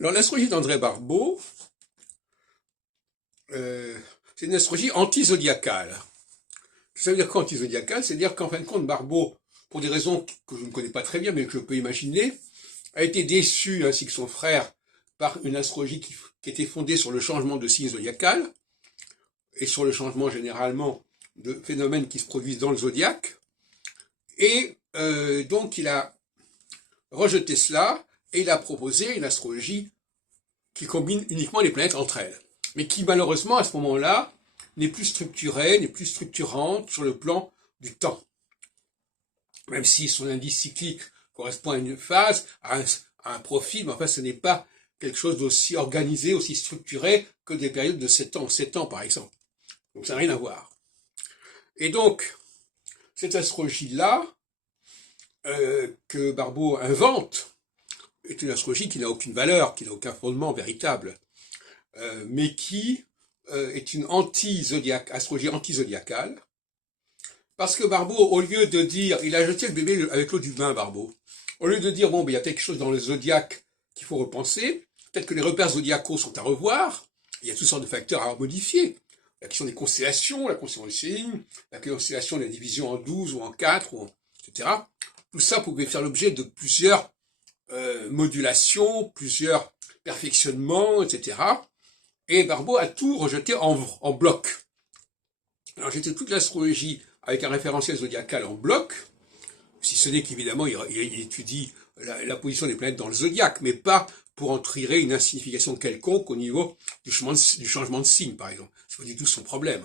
Alors, l'astrologie d'André Barbeau, c'est une astrologie anti-zodiacale. Ça veut dire quoi anti-zodiacale? C'est-à-dire qu'en fin de compte, Barbeau, pour des raisons que je ne connais pas très bien, mais que je peux imaginer, a été déçu, ainsi que son frère, par une astrologie qui était fondée sur le changement de signe zodiacal, et sur le changement généralement de phénomènes qui se produisent dans le zodiaque. Et donc il a rejeté cela, et il a proposé une astrologie qui combine uniquement les planètes entre elles, mais qui malheureusement à ce moment-là n'est plus structurée, n'est plus structurante sur le plan du temps. Même si son indice cyclique correspond à une phase, à un profil, mais enfin ce n'est pas quelque chose d'aussi organisé, aussi structuré que des périodes de 7 ans, 7 ans par exemple. Donc ça n'a rien à voir. Et donc, cette astrologie-là, que Barbeau invente, est une astrologie qui n'a aucune valeur, qui n'a aucun fondement véritable, mais qui est une astrologie anti-zodiacale, parce que Barbeau, au lieu de dire, il a jeté le bébé avec l'eau du bain, Barbeau, au lieu de dire, bon, ben, il y a quelque chose dans le zodiaque qu'il faut repenser, peut-être que les repères zodiacaux sont à revoir, il y a toutes sortes de facteurs à modifier, la question des constellations, la constellation des signes, la constellation de la division en 12 ou en 4, etc. Tout ça pouvait faire l'objet de plusieurs modulations, plusieurs perfectionnements, etc. Et Barbeau a tout rejeté en bloc. Alors j'étais toute l'astrologie avec un référentiel zodiacal en bloc, si ce n'est qu'évidemment il étudie la position des planètes dans le zodiaque, mais pas pour en tirer une insignification quelconque au niveau du changement de signe, par exemple. C'est pas du tout son problème.